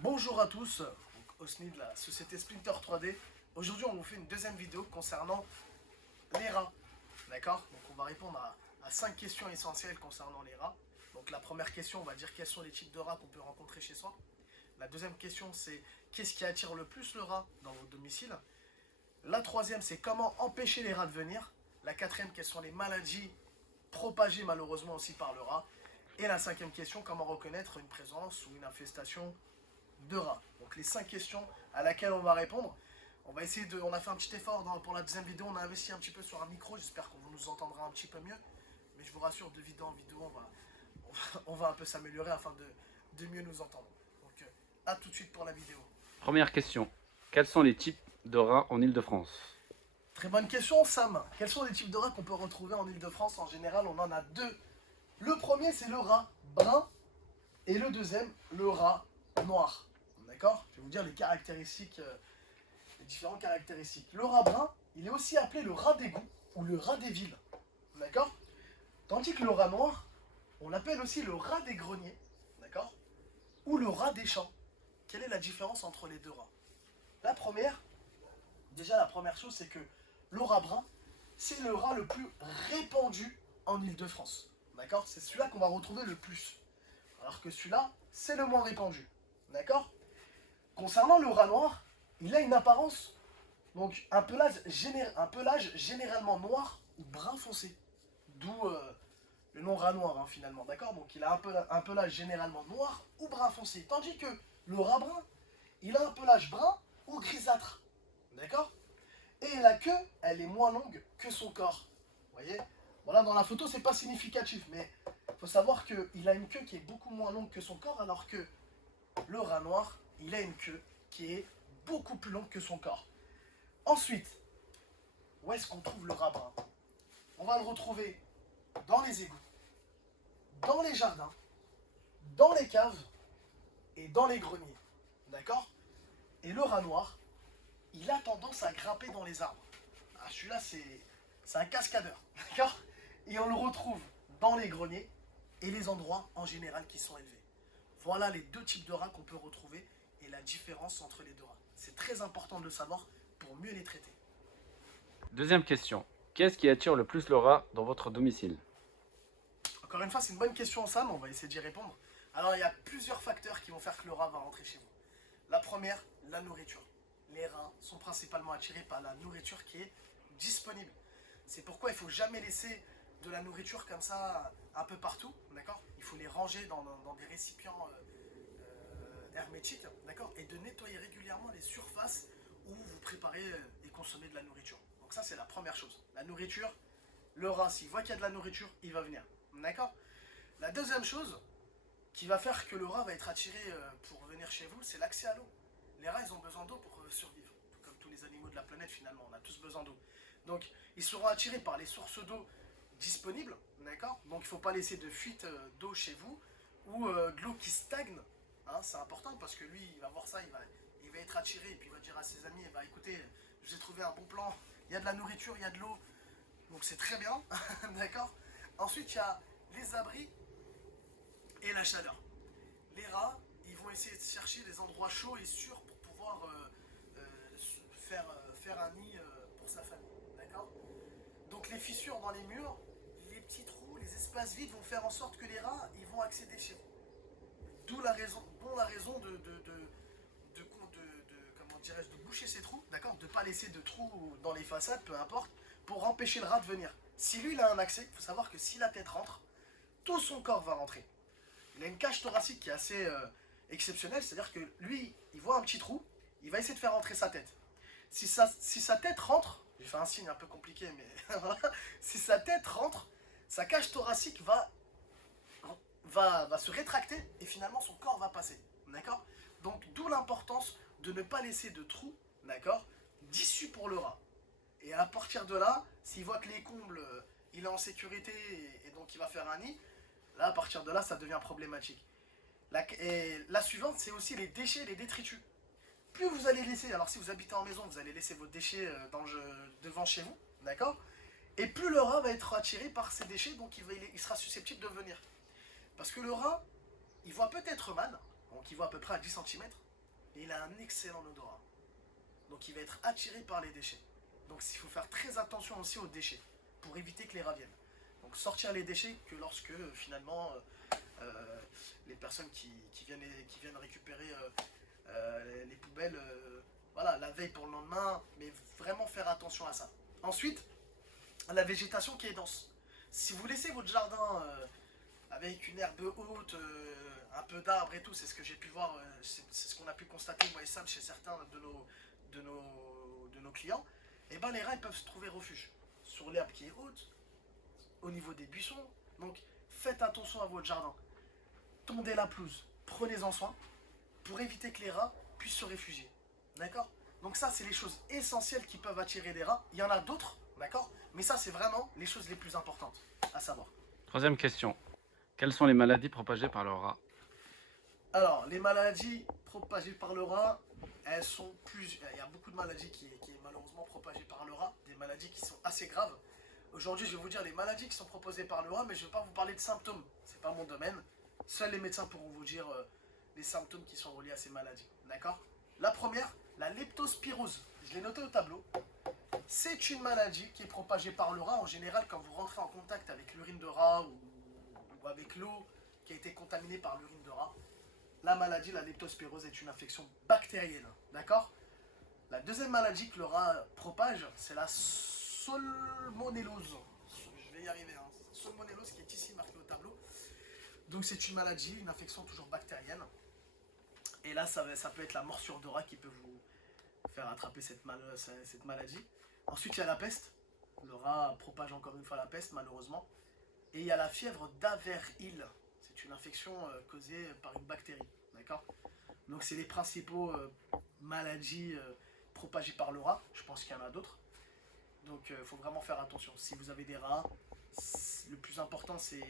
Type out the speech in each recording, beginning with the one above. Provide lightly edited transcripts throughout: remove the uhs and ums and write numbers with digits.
Bonjour à tous, Osni de la société Splinter 3D. Aujourd'hui, on vous fait une deuxième vidéo concernant les rats. D'accord? Donc, on va répondre à 5 questions essentielles concernant les rats. Donc, la première question, on va dire quels sont les types de rats qu'on peut rencontrer chez soi. La deuxième question, c'est qu'est-ce qui attire le plus le rat dans votre domicile. La troisième, c'est comment empêcher les rats de venir. La quatrième, quelles sont les maladies propagées malheureusement aussi par le rat. Et la cinquième question, comment reconnaître une présence ou une infestation de rats. Donc les 5 questions à laquelle on va répondre. On va essayer de. On a fait un petit effort pour la deuxième vidéo, on a investi un petit peu sur un micro, j'espère qu'on nous entendra un petit peu mieux. Mais je vous rassure, de vidéo en vidéo, on va un peu s'améliorer afin de mieux nous entendre. Donc à tout de suite pour la vidéo. Première question. Quels sont les types de rats en Île-de-France? Très bonne question, Sam. Quels sont les types de rats qu'on peut retrouver en Ile-de-France? En général, on en a deux. Le premier, c'est le rat brun. Et le deuxième, le rat noir. D'accord? Je vais vous dire les caractéristiques, les différentes caractéristiques. Le rat brun, il est aussi appelé le rat d'égout ou le rat des villes. D'accord? Tandis que le rat noir, on l'appelle aussi le rat des greniers. D'accord? Ou le rat des champs. Quelle est la différence entre les deux rats? La première, déjà la première chose, c'est que le rat brun, c'est le rat le plus répandu en Île-de-France. D'accord? C'est celui-là qu'on va retrouver le plus. Alors que celui-là, c'est le moins répandu. D'accord? Concernant le rat noir, il a une apparence, donc un pelage, généralement noir ou brun foncé. D'où le nom rat noir, hein, finalement. D'accord? Donc il a un pelage généralement noir ou brun foncé. Tandis que le rat brun, il a un pelage brun ou grisâtre. D'accord? Et la queue, elle est moins longue que son corps. Vous voyez? Voilà, dans la photo, c'est pas significatif, mais il faut savoir qu'il a une queue qui est beaucoup moins longue que son corps, alors que le rat noir, il a une queue qui est beaucoup plus longue que son corps. Ensuite, où est-ce qu'on trouve le rat brun? On va le retrouver dans les égouts, dans les jardins, dans les caves et dans les greniers. D'accord? Et le rat noir, il a tendance à grimper dans les arbres. Ah, celui-là, c'est un cascadeur. D'accord? Et on le retrouve dans les greniers et les endroits en général qui sont élevés. Voilà les deux types de rats qu'on peut retrouver et la différence entre les deux rats. C'est très important de le savoir pour mieux les traiter. Deuxième question. Qu'est-ce qui attire le plus le rat dans votre domicile? Encore une fois, c'est une bonne question, Sam, on va essayer d'y répondre. Alors, il y a plusieurs facteurs qui vont faire que le rat va rentrer chez vous. La première, la nourriture. Les rats sont principalement attirés par la nourriture qui est disponible. C'est pourquoi il ne faut jamais laisser de la nourriture comme ça un peu partout, d'accord? Il faut les ranger dans des récipients hermétiques, d'accord? Et de nettoyer régulièrement les surfaces où vous préparez et consommez de la nourriture. Donc ça, c'est la première chose. La nourriture, le rat, s'il voit qu'il y a de la nourriture, il va venir, d'accord? La deuxième chose qui va faire que le rat va être attiré pour venir chez vous, c'est l'accès à l'eau. Les rats, ils ont besoin d'eau pour survivre. Comme tous les animaux de la planète, finalement, on a tous besoin d'eau. Donc, ils seront attirés par les sources d'eau disponibles, d'accord? Donc, il ne faut pas laisser de fuite d'eau chez vous ou de l'eau qui stagne. Hein, c'est important parce que lui, il va voir ça, il va être attiré et puis il va dire à ses amis, bah écoutez, je vous ai trouvé un bon plan, il y a de la nourriture, il y a de l'eau, donc c'est très bien, d'accord? Ensuite, il y a les abris et la chaleur. Les rats, ils vont essayer de chercher des endroits chauds et sûrs pour pouvoir faire un nid pour sa famille. D'accord? Donc les fissures dans les murs, les petits trous, les espaces vides vont faire en sorte que les rats, ils vont accéder chez vous. D'où la raison comment dirais-je, de boucher ces trous, d'accord? De ne pas laisser de trous dans les façades, peu importe, pour empêcher le rat de venir. Si lui, il a un accès, il faut savoir que si la tête rentre, tout son corps va rentrer. Il a une cage thoracique qui est assez exceptionnelle, c'est-à-dire que lui, il voit un petit trou, il va essayer de faire rentrer sa tête. Si sa tête rentre, j'ai fait un signe un peu compliqué, mais voilà, si sa tête rentre, sa cage thoracique va se rétracter et finalement son corps va passer. D'accord? Donc d'où l'importance de ne pas laisser de trou, d'accord, d'issue pour le rat. Et à partir de là, s'il voit que les combles, il est en sécurité et donc il va faire un nid, là à partir de là, ça devient problématique. La suivante, c'est aussi les déchets, les détritus. Plus vous allez laisser, alors si vous habitez en maison, vous allez laisser vos déchets devant chez vous, d'accord? Et plus le rat va être attiré par ces déchets, donc il sera susceptible de venir. Parce que le rat, il voit peut-être mal, donc il voit à peu près à 10 cm, et il a un excellent odorat. Donc il va être attiré par les déchets. Donc il faut faire très attention aussi aux déchets pour éviter que les rats viennent. Donc sortir les déchets que lorsque finalement les personnes qui viennent récupérer les poubelles voilà, la veille pour le lendemain, mais vraiment faire attention à ça. Ensuite, la végétation qui est dense. Si vous laissez votre jardin avec une herbe haute, un peu d'arbres et tout, c'est ce que j'ai pu voir, c'est ce qu'on a pu constater moi et Sam chez certains de nos clients, et ben les rats ils peuvent se trouver refuge sur l'herbe qui est haute, au niveau des buissons. Donc faites attention à votre jardin. Tondez la pelouse, prenez-en soin pour éviter que les rats puissent se réfugier. D'accord? Donc ça, c'est les choses essentielles qui peuvent attirer les rats. Il y en a d'autres, d'accord? Mais ça, c'est vraiment les choses les plus importantes à savoir. Troisième question. Quelles sont les maladies propagées par le rat? Alors, les maladies propagées par le rat, elles sont plus... Il y a beaucoup de maladies qui est malheureusement propagées par le rat, des maladies qui sont assez graves. Aujourd'hui, je vais vous dire les maladies qui sont proposées par le rat, mais je ne vais pas vous parler de symptômes. C'est pas mon domaine. Seuls les médecins pourront vous dire les symptômes qui sont reliés à ces maladies. D'accord? La première, la leptospirose. Je l'ai noté au tableau. C'est une maladie qui est propagée par le rat. En général, quand vous rentrez en contact avec l'urine de rat ou avec l'eau qui a été contaminée par l'urine de rat, la maladie, la leptospirose, est une infection bactérienne. D'accord? La deuxième maladie que le rat propage, c'est la salmonellose. Je vais y arriver. Hein. Salmonellose qui est ici marquée au tableau. Donc c'est une maladie, une infection toujours bactérienne. Et là, ça peut être la morsure de rat qui peut vous faire attraper cette maladie. Ensuite, il y a la peste. Le rat propage encore une fois la peste, malheureusement. Et il y a la fièvre d'Averhill. C'est une infection causée par une bactérie. D'accord? Donc, c'est les principaux maladies propagées par le rat. Je pense qu'il y en a d'autres. Donc, il faut vraiment faire attention. Si vous avez des rats, le plus important, c'est...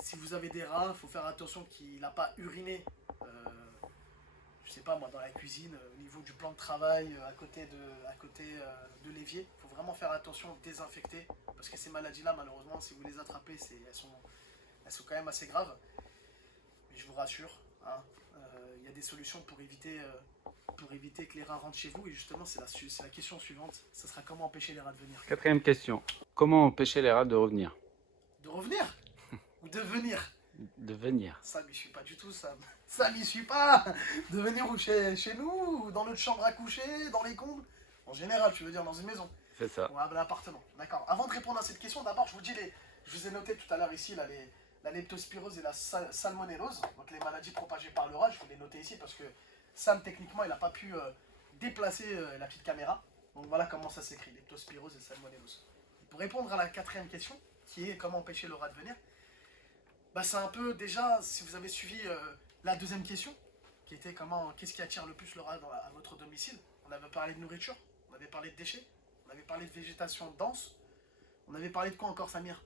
Si vous avez des rats, il faut faire attention qu'il n'a pas uriné. Je sais pas moi, dans la cuisine, au niveau du plan de travail, à côté de l'évier. Il faut vraiment faire attention, désinfecter, parce que ces maladies-là, malheureusement, si vous les attrapez, elles sont quand même assez graves. Mais je vous rassure, hein, y a des solutions pour éviter que les rats rentrent chez vous. Et justement, c'est la question suivante. Ça sera comment empêcher les rats de venir. Quatrième question. Comment empêcher les rats de revenir? De revenir ou de venir? De venir. Ça m'y suis pas du tout, ça. Ça m'y suis pas. De venir ou chez nous, ou dans notre chambre à coucher, dans les combles. En général, tu veux dire dans une maison. C'est ça. Ou à l'appartement. D'accord. Avant de répondre à cette question, d'abord, je vous ai noté tout à l'heure ici la leptospirose et la salmonellose. Donc les maladies propagées par le rat. Je vous les noté ici parce que Sam, techniquement, il n'a pas pu déplacer la petite caméra. Donc voilà comment ça s'écrit, leptospirose et salmonellose. Et pour répondre à la quatrième question, qui est comment empêcher le rat de venir, bah c'est un peu déjà, si vous avez suivi la deuxième question, qui était qu'est-ce qui attire le plus le rat à votre domicile. On avait parlé de nourriture, on avait parlé de déchets, on avait parlé de végétation dense, on avait parlé de quoi encore, Samir?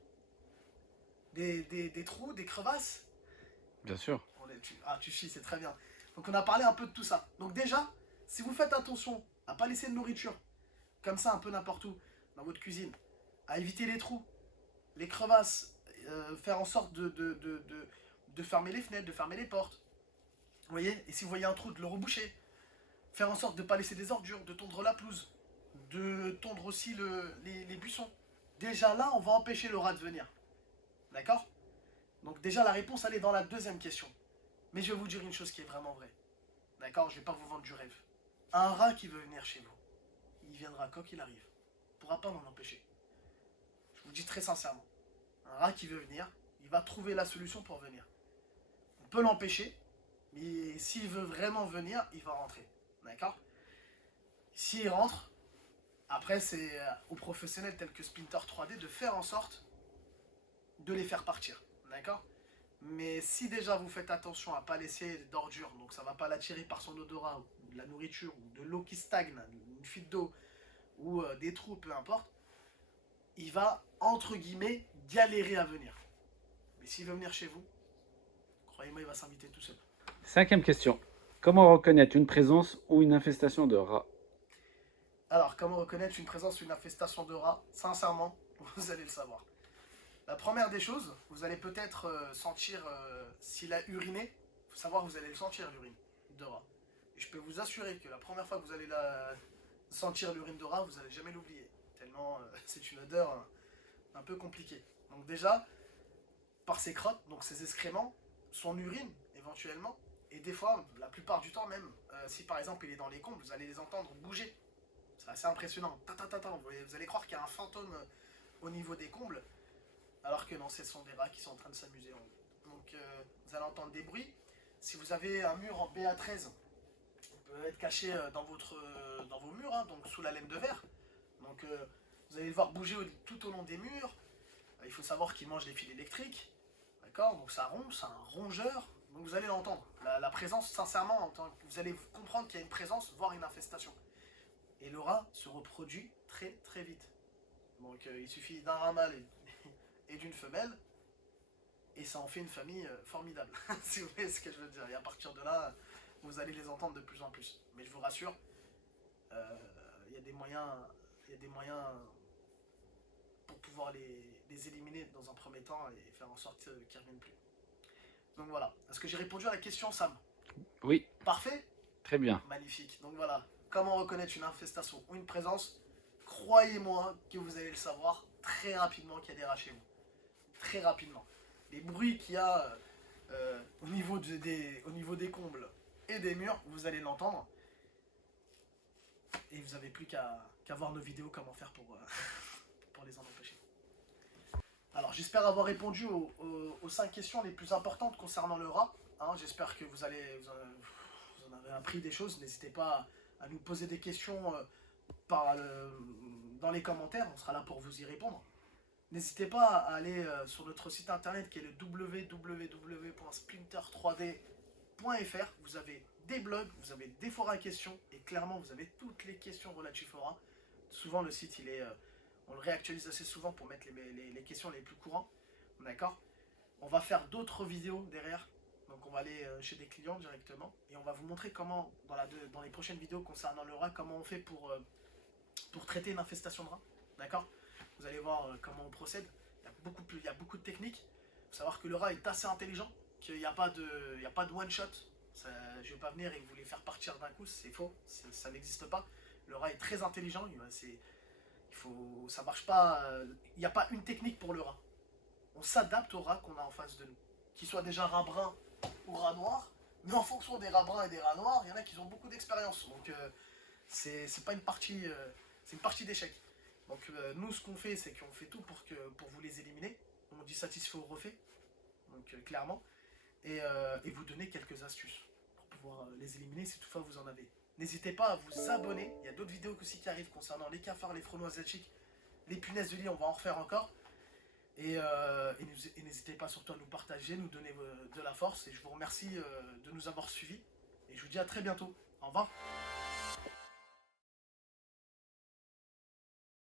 Des trous, des crevasses. Bien sûr. Tu chies, c'est très bien. Donc on a parlé un peu de tout ça. Donc déjà, si vous faites attention à pas laisser de nourriture comme ça un peu n'importe où dans votre cuisine, à éviter les trous, les crevasses, faire en sorte de fermer les fenêtres, de fermer les portes. Vous voyez? Et si vous voyez un trou, de le reboucher. Faire en sorte de ne pas laisser des ordures, de tondre la pelouse, de tondre aussi les buissons. Déjà là, on va empêcher le rat de venir. D'accord? Donc déjà, la réponse, elle est dans la deuxième question. Mais je vais vous dire une chose qui est vraiment vraie. D'accord? Je ne vais pas vous vendre du rêve. Un rat qui veut venir chez vous, il viendra quoi qu'il arrive. On ne pourra pas l'en empêcher. Je vous dis très sincèrement. Un rat qui veut venir, il va trouver la solution pour venir. On peut l'empêcher, mais s'il veut vraiment venir, il va rentrer. D'accord? S'il rentre, après c'est aux professionnels tels que Splinter 3D de faire en sorte de les faire partir. D'accord? Mais si déjà vous faites attention à ne pas laisser d'ordures, donc ça ne va pas l'attirer par son odorat, ou de la nourriture, ou de l'eau qui stagne, une fuite d'eau, ou des trous, peu importe, il va, entre guillemets, galérer à venir. Mais s'il veut venir chez vous, croyez-moi, il va s'inviter tout seul. Cinquième question. Comment reconnaître une présence ou une infestation de rats? Alors, comment reconnaître une présence ou une infestation de rats? Sincèrement, vous allez le savoir. La première des choses, vous allez peut-être sentir s'il a uriné. Il faut savoir que vous allez le sentir, l'urine de rat. Et je peux vous assurer que la première fois que vous allez sentir l'urine de rat, vous n'allez jamais l'oublier. Tellement c'est une odeur un peu compliquée. Donc déjà, par ses crottes, donc ses excréments, son urine éventuellement, et des fois, la plupart du temps même, si par exemple il est dans les combles, vous allez les entendre bouger. C'est assez impressionnant. Vous allez croire qu'il y a un fantôme au niveau des combles, alors que non, ce sont des rats qui sont en train de s'amuser en haut. Donc vous allez entendre des bruits. Si vous avez un mur en BA13, il peut être caché dans vos murs, hein, donc sous la laine de verre. Donc vous allez le voir bouger tout au long des murs. Il faut savoir qu'il mange des fils électriques. D'accord? Donc ça ronge, c'est un rongeur. Donc vous allez l'entendre. La présence, sincèrement, vous allez comprendre qu'il y a une présence, voire une infestation. Et le rat se reproduit très très vite. Donc il suffit d'un rat mâle et d'une femelle, et ça en fait une famille formidable, si vous voyez ce que je veux dire. Et à partir de là, vous allez les entendre de plus en plus. Mais je vous rassure, il y a des moyens pour pouvoir les éliminer dans un premier temps et faire en sorte qu'ils ne reviennent plus. Donc voilà. Est-ce que j'ai répondu à la question, Sam? Oui, Parfait? très bien. Magnifique. Donc voilà. Comment reconnaître une infestation ou une présence? Croyez-moi que vous allez le savoir très rapidement qu'il y a des rats chez vous. Très rapidement. Les bruits qu'il y a au niveau des combles et des murs, vous allez l'entendre. Et vous n'avez plus qu'à voir nos vidéos comment faire pour les en empêcher. Alors j'espère avoir répondu aux 5 questions les plus importantes concernant le rat. Hein, j'espère que vous en avez appris des choses. N'hésitez pas à nous poser des questions dans les commentaires. On sera là pour vous y répondre. N'hésitez pas à aller sur notre site internet qui est le www.splinter3d.fr. Vous avez des blogs, vous avez des forums à questions et clairement vous avez toutes les questions relatives au rat. Souvent le site on le réactualise assez souvent pour mettre les questions les plus courantes. D'accord? On va faire d'autres vidéos derrière. Donc on va aller chez des clients directement et on va vous montrer comment dans les prochaines vidéos concernant le rat, comment on fait pour traiter une infestation de rat. D'accord? Vous allez voir comment on procède. Il y a beaucoup de techniques. Il faut savoir que le rat est assez intelligent, qu'il n'y a pas de one shot. Je ne vais pas venir et vous les faire partir d'un coup, c'est faux, ça n'existe pas. Le rat est très intelligent, ça marche pas. Il n'y a pas une technique pour le rat. On s'adapte au rat qu'on a en face de nous. Qu'il soit déjà rat brun ou rat noir, mais en fonction des rats bruns et des rats noirs, il y en a qui ont beaucoup d'expérience. Donc c'est pas une partie, c'est une partie d'échec. Donc nous ce qu'on fait, c'est qu'on fait tout pour vous les éliminer. On dit satisfait ou refait, donc clairement, et vous donner quelques astuces pour pouvoir les éliminer si toutefois vous en avez. N'hésitez pas à vous abonner, il y a d'autres vidéos aussi qui arrivent concernant les cafards, les frelons asiatiques, les punaises de lit, on va en refaire encore. Et n'hésitez pas surtout à nous partager, nous donner de la force, et je vous remercie de nous avoir suivis, et je vous dis à très bientôt. Au revoir.